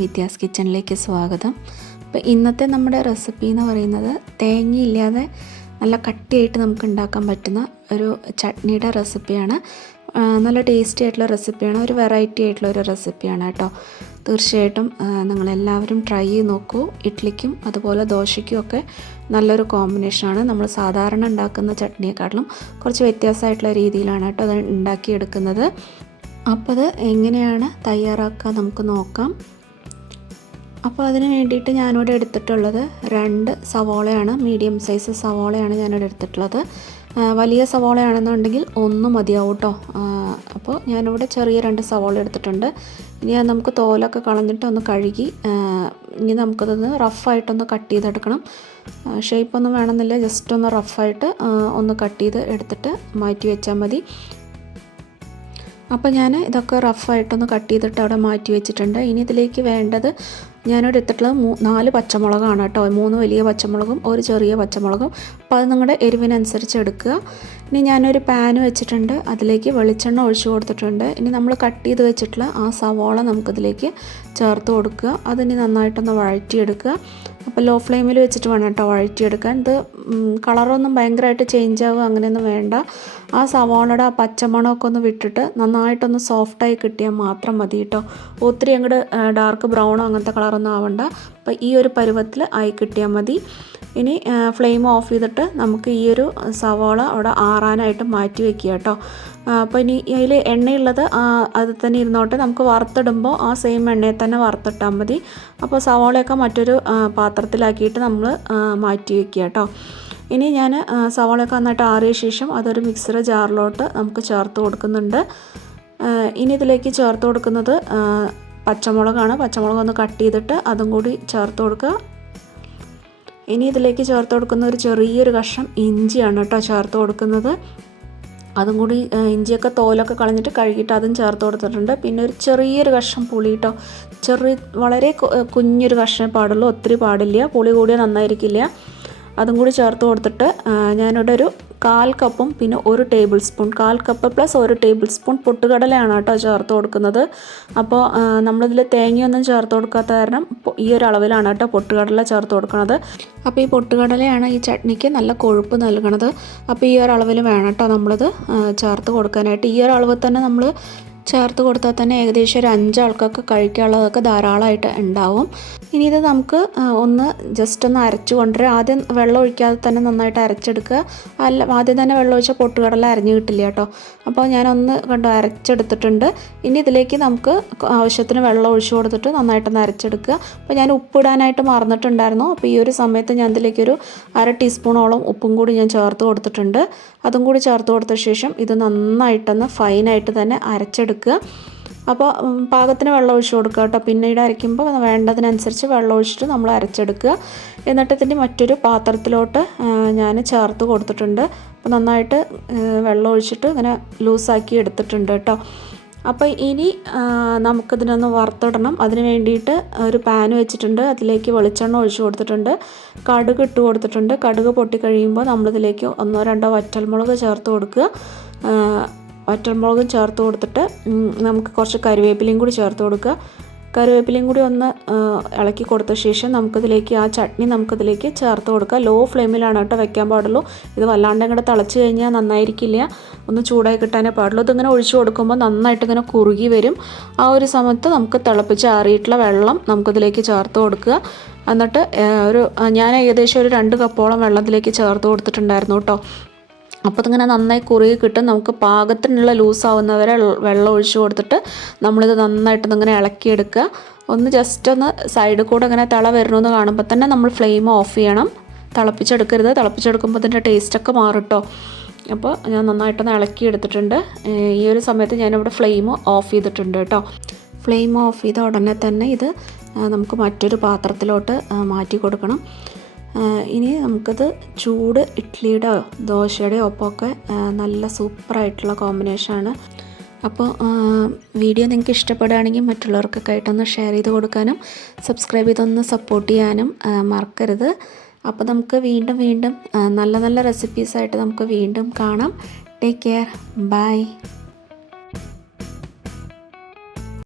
നിത്യാസ് കിച്ചണിലേക്ക് സ്വാഗതം. അപ്പോൾ ഇന്നത്തെ നമ്മുടെ റെസിപ്പി എന്ന് പറയുന്നത് തേങ്ങയില്ലാതെ നല്ല കട്ടിയായിട്ട് നമുക്ക് ഉണ്ടാക്കാൻ പറ്റുന്ന ഒരു ചട്നിയുടെ റെസിപ്പിയാണ്. നല്ല ടേസ്റ്റി ആയിട്ടുള്ള റെസിപ്പിയാണ്. ഒരു വെറൈറ്റി ആയിട്ടുള്ള ഒരു റെസിപ്പിയാണ് കേട്ടോ. തീർച്ചയായിട്ടും നിങ്ങളെല്ലാവരും ട്രൈ ചെയ്ത് നോക്കൂ. ഇഡ്ലിക്കും അതുപോലെ ദോശയ്ക്കും ഒക്കെ നല്ലൊരു കോമ്പിനേഷനാണ് നമ്മൾ സാധാരണ ഉണ്ടാക്കുന്ന ചട്നിയെക്കാട്ടിലും കുറച്ച് വ്യത്യാസമായിട്ടുള്ള രീതിയിലാണ് കേട്ടോ അത് ഉണ്ടാക്കിയെടുക്കുന്നത്. അപ്പോൾ അത് എങ്ങനെയാണ് തയ്യാറാക്കുക നമുക്ക് നോക്കാം. അപ്പോൾ അതിന് വേണ്ടിയിട്ട് ഞാനിവിടെ എടുത്തിട്ടുള്ളത് രണ്ട് സവോളയാണ് മീഡിയം സൈസ് സവോളയാണ് ഞാനിവിടെ എടുത്തിട്ടുള്ളത്. വലിയ സവോളയാണെന്നുണ്ടെങ്കിൽ ഒന്ന് മതിയാവും കേട്ടോ അപ്പോൾ ഞാനിവിടെ ചെറിയ രണ്ട് സവോള എടുത്തിട്ടുണ്ട്. ഇനി നമുക്ക് തോലൊക്കെ കളഞ്ഞിട്ട് ഒന്ന് കഴുകി ഇനി നമുക്കതൊന്ന് റഫായിട്ടൊന്ന് കട്ട് ചെയ്തെടുക്കണം. ഷേപ്പൊന്നും വേണമെന്നില്ല ജസ്റ്റ് ഒന്ന് റഫായിട്ട് ഒന്ന് കട്ട് ചെയ്ത് എടുത്തിട്ട് മാറ്റി വെച്ചാൽ മതി. അപ്പോൾ ഞാൻ ഇതൊക്കെ റഫായിട്ടൊന്ന് കട്ട് ചെയ്തിട്ട് അവിടെ മാറ്റി വെച്ചിട്ടുണ്ട്. ഇനി ഇതിലേക്ക് വേണ്ടത് ഞാനിവിടെ എടുത്തിട്ടുള്ളത് മൂ നാല് പച്ചമുളകാണ് കേട്ടോ. മൂന്ന് വലിയ പച്ചമുളകും ഒരു ചെറിയ പച്ചമുളകും. അപ്പോൾ അത് നിങ്ങളുടെ എരിവിനനുസരിച്ച് എടുക്കുക. ഇനി ഞാനൊരു പാൻ വെച്ചിട്ടുണ്ട്. അതിലേക്ക് വെളിച്ചെണ്ണ ഒഴിച്ചു കൊടുത്തിട്ടുണ്ട്. ഇനി നമ്മൾ കട്ട് ചെയ്ത് വെച്ചിട്ടുള്ള ആ സവോള നമുക്കിതിലേക്ക് ചേർത്ത് കൊടുക്കുക. അതിനി നന്നായിട്ടൊന്ന് വഴറ്റിയെടുക്കുക. അപ്പോൾ ലോ ഫ്ലെയിമിൽ വെച്ചിട്ട് വേണം കേട്ടോ വഴറ്റിയെടുക്കാൻ. ഇത് കളറൊന്നും ഭയങ്കരമായിട്ട് ചേഞ്ച് ആവുക അങ്ങനെയൊന്നും വേണ്ട. ആ സവോളയുടെ ആ പച്ചമണമൊക്കെ ഒന്ന് വിട്ടിട്ട് നന്നായിട്ടൊന്ന് സോഫ്റ്റായി കിട്ടിയാൽ മാത്രം മതി കേട്ടോ. ഒത്തിരി അങ്ങോട്ട് ഡാർക്ക് ബ്രൗണോ അങ്ങനത്തെ കളറൊന്നും ആവണ്ട. അപ്പോൾ ഈ ഒരു പരുവത്തിൽ ആയി കിട്ടിയാൽ മതി. ഇനി ഫ്ലെയിം ഓഫ് ചെയ്തിട്ട് നമുക്ക് ഈ ഒരു സവോള അവിടെ ആറാനായിട്ട് മാറ്റി വെക്കുക കേട്ടോ. അപ്പോൾ ഇനി അതിൽ എണ്ണയുള്ളത് അത് തന്നെ ഇരുന്നോട്ടെ. നമുക്ക് വറുത്തിടുമ്പോൾ ആ സെയിം എണ്ണയിൽ തന്നെ വറുത്തിട്ടാൽ മതി. അപ്പോൾ സവോളയൊക്കെ മറ്റൊരു പാത്രത്തിലാക്കിയിട്ട് നമ്മൾ മാറ്റി വെക്കുക കേട്ടോ. ഇനി ഞാൻ സവോളയൊക്കെ നന്നായിട്ട് ആറിയ ശേഷം അതൊരു മിക്സർ ജാറിലോട്ട് നമുക്ക് ചേർത്ത് കൊടുക്കുന്നുണ്ട്. ഇനി ഇതിലേക്ക് ചേർത്ത് കൊടുക്കുന്നത് പച്ചമുളകാണ്. പച്ചമുളകൊന്ന് കട്ട് ചെയ്തിട്ട് അതും കൂടി ചേർത്ത് കൊടുക്കുക. ഇനി ഇതിലേക്ക് ചേർത്ത് കൊടുക്കുന്ന ഒരു ചെറിയൊരു കഷ്ണം ഇഞ്ചിയാണ് കേട്ടോ ചേർത്ത് കൊടുക്കുന്നത്. അതും കൂടി ഇഞ്ചിയൊക്കെ തോലൊക്കെ കളഞ്ഞിട്ട് കഴുകിയിട്ട് അതും ചേർത്ത് കൊടുത്തിട്ടുണ്ട്. പിന്നെ ഒരു ചെറിയൊരു കഷ്ണം പുളി കേട്ടോ. ചെറിയ വളരെ കുഞ്ഞൊരു കഷ്ണം പാടുള്ളൂ. ഒത്തിരി പാടില്ല. പുളി കൂടിയ നന്നായിരിക്കില്ല. അതും കൂടി ചേർത്ത് കൊടുത്തിട്ട് ഞാനിവിടെ ഒരു കാൽ കപ്പും പിന്നെ ഒരു ടേബിൾ സ്പൂൺ കാൽ കപ്പ് പ്ലസ് ഒരു ടേബിൾ സ്പൂൺ പൊട്ടുകടലയാണ് കേട്ടോ ചേർത്ത് കൊടുക്കുന്നത്. അപ്പോൾ നമ്മളിതിൽ തേങ്ങയൊന്നും ചേർത്ത് കൊടുക്കാത്ത കാരണം ഈ ഒരു അളവിലാണ് കേട്ടോ പൊട്ടുകടല ചേർത്ത് കൊടുക്കുന്നത് അപ്പോൾ ഈ പൊട്ടുകടലയാണ് ഈ ചട്നിക്ക് നല്ല കൊഴുപ്പ് നൽകണത്. അപ്പോൾ ഈ ഒരു അളവിൽ വേണം കേട്ടോ നമ്മളിത് ചേർത്ത് കൊടുക്കാനായിട്ട്. ഈ ഒരു അളവ് തന്നെ നമ്മൾ ചേർത്ത് കൊടുത്താൽ തന്നെ ഏകദേശം ഒരു അഞ്ചാൾക്കൊക്കെ കഴിക്കാനുള്ളതൊക്കെ ധാരാളമായിട്ട് ഉണ്ടാവും. ഇനി ഇത് നമുക്ക് ഒന്ന് ജസ്റ്റ് ഒന്ന് അരച്ച് കൊണ്ടുവരിക ആദ്യം വെള്ളം ഒഴിക്കാതെ തന്നെ നന്നായിട്ട് അരച്ചെടുക്കുക. അല്ല ആദ്യം തന്നെ വെള്ളം ഒഴിച്ചാൽ പൊട്ടുകടല അരഞ്ഞു കിട്ടില്ല കേട്ടോ. അപ്പോൾ ഞാനൊന്ന് കണ്ടു അരച്ചെടുത്തിട്ടുണ്ട്. ഇനി ഇതിലേക്ക് നമുക്ക് ആവശ്യത്തിന് വെള്ളം ഒഴിച്ചു കൊടുത്തിട്ട് നന്നായിട്ടൊന്ന് അരച്ചെടുക്കുക. അപ്പോൾ ഞാൻ ഉപ്പിടാനായിട്ട് മറന്നിട്ടുണ്ടായിരുന്നു. അപ്പോൾ ഈ ഒരു സമയത്ത് ഞാൻ ഇതിലേക്കൊരു അര ടീസ്പൂണോളം ഉപ്പും കൂടി ഞാൻ ചേർത്ത് കൊടുത്തിട്ടുണ്ട്. അതും കൂടി ചേർത്ത് കൊടുത്ത ശേഷം ഇത് നന്നായിട്ടൊന്ന് ഫൈനായിട്ട് തന്നെ അരച്ചെടുക്കുക. അപ്പോൾ പാകത്തിന് വെള്ളം ഒഴിച്ച് കൊടുക്കുക കേട്ടോ. പിന്നീട് അരയ്ക്കുമ്പോൾ വേണ്ടതിനനുസരിച്ച് വെള്ളം ഒഴിച്ചിട്ട് നമ്മൾ അരച്ചെടുക്കുക. എന്നിട്ട് ഇതിന്റെ മറ്റൊരു പാത്രത്തിലോട്ട് ഞാൻ ചേർത്ത് കൊടുത്തിട്ടുണ്ട്. അപ്പോൾ നന്നായിട്ട് വെള്ളം ഒഴിച്ചിട്ട് ഇങ്ങനെ ലൂസാക്കി എടുത്തിട്ടുണ്ട് കേട്ടോ. അപ്പോൾ ഇനി നമുക്കിതിനൊന്ന് വറുത്തിടണം. അതിന് വേണ്ടിയിട്ട് ഒരു പാൻ വെച്ചിട്ടുണ്ട്. അതിലേക്ക് വെളിച്ചെണ്ണ ഒഴിച്ചു കൊടുത്തിട്ടുണ്ട്. കടുക് ഇട്ട് കൊടുത്തിട്ടുണ്ട്. കടുക് പൊട്ടിക്കഴിയുമ്പോൾ നമ്മളിതിലേക്ക് ഒന്നോ രണ്ടോ വറ്റൽമുളക് ചേർത്ത് കൊടുക്കുക. വറ്റൽമുളകും ചേർത്ത് കൊടുത്തിട്ട് നമുക്ക് കുറച്ച് കറിവേപ്പിലയും കൂടി ചേർത്ത് കൊടുക്കുക. കറിവേപ്പിലയും കൂടി ഒന്ന് ഇളക്കി കൊടുത്ത ശേഷം നമുക്കിതിലേക്ക് ആ ചട്നി നമുക്കിതിലേക്ക് ചേർത്ത് കൊടുക്കുക. ലോ ഫ്ലെയിമിലാണ് കേട്ടോ വെക്കാൻ പാടുള്ളൂ. ഇത് വല്ലാണ്ട് ഇങ്ങോട്ട് തിളച്ച് കഴിഞ്ഞാൽ നന്നായിരിക്കില്ല. ഒന്ന് ചൂടായി കിട്ടാനേ പാടുള്ളൂ. ഇതിങ്ങനെ ഒഴിച്ചു കൊടുക്കുമ്പോൾ നന്നായിട്ട് ഇങ്ങനെ കുറുകി വരും. ആ ഒരു സമയത്ത് നമുക്ക് തിളപ്പിച്ച് ആറിയിട്ടുള്ള വെള്ളം നമുക്കിതിലേക്ക് ചേർത്ത് കൊടുക്കുക. എന്നിട്ട് ഒരു ഞാൻ ഏകദേശം ഒരു രണ്ട് കപ്പോളം വെള്ളത്തിലേക്ക് ചേർത്ത് കൊടുത്തിട്ടുണ്ടായിരുന്നു കേട്ടോ. അപ്പോൾ ഇതിങ്ങനെ നന്നായി കുറുകി കിട്ടും. നമുക്ക് പാകത്തിനുള്ള ലൂസാവുന്നവരെ വെള്ളം ഒഴിച്ചു കൊടുത്തിട്ട് നമ്മളിത് നന്നായിട്ട് ഇങ്ങനെ ഇളക്കിയെടുക്കുക. ഒന്ന് ജസ്റ്റ് ഒന്ന് സൈഡിൽ കൂടെ ഇങ്ങനെ തിള വരണമെന്ന് കാണുമ്പോൾ തന്നെ നമ്മൾ ഫ്ലെയിം ഓഫ് ചെയ്യണം. തിളപ്പിച്ചെടുക്കരുത്. തിളപ്പിച്ചെടുക്കുമ്പോൾ തന്നെ ടേസ്റ്റൊക്കെ മാറും അപ്പോൾ ഞാൻ നന്നായിട്ടൊന്ന് ഇളക്കി എടുത്തിട്ടുണ്ട് ഈ ഒരു സമയത്ത് ഞാനിവിടെ ഫ്ലെയിം ഓഫ് ചെയ്തിട്ടുണ്ട് കേട്ടോ. ഫ്ലെയിം ഓഫ് ചെയ്ത ഉടനെ തന്നെ ഇത് നമുക്ക് മറ്റൊരു പാത്രത്തിലോട്ട് മാറ്റി കൊടുക്കണം. ഇനി നമുക്കത് ചൂട് ഇഡ്ഡലിയുടെ ദോശയുടെ ഒപ്പമൊക്കെ നല്ല സൂപ്പറായിട്ടുള്ള കോമ്പിനേഷനാണ് അപ്പോൾ വീഡിയോ നിങ്ങൾക്ക് ഇഷ്ടപ്പെടുകയാണെങ്കിൽ മറ്റുള്ളവർക്കൊക്കെ ആയിട്ടൊന്ന് ഷെയർ ചെയ്ത് കൊടുക്കാനും സബ്സ്ക്രൈബ് ചെയ്തൊന്ന് സപ്പോർട്ട് ചെയ്യാനും മറക്കരുത്. അപ്പോൾ നമുക്ക് വീണ്ടും വീണ്ടും നല്ല നല്ല റെസിപ്പീസായിട്ട് നമുക്ക് വീണ്ടും കാണാം. Take care bye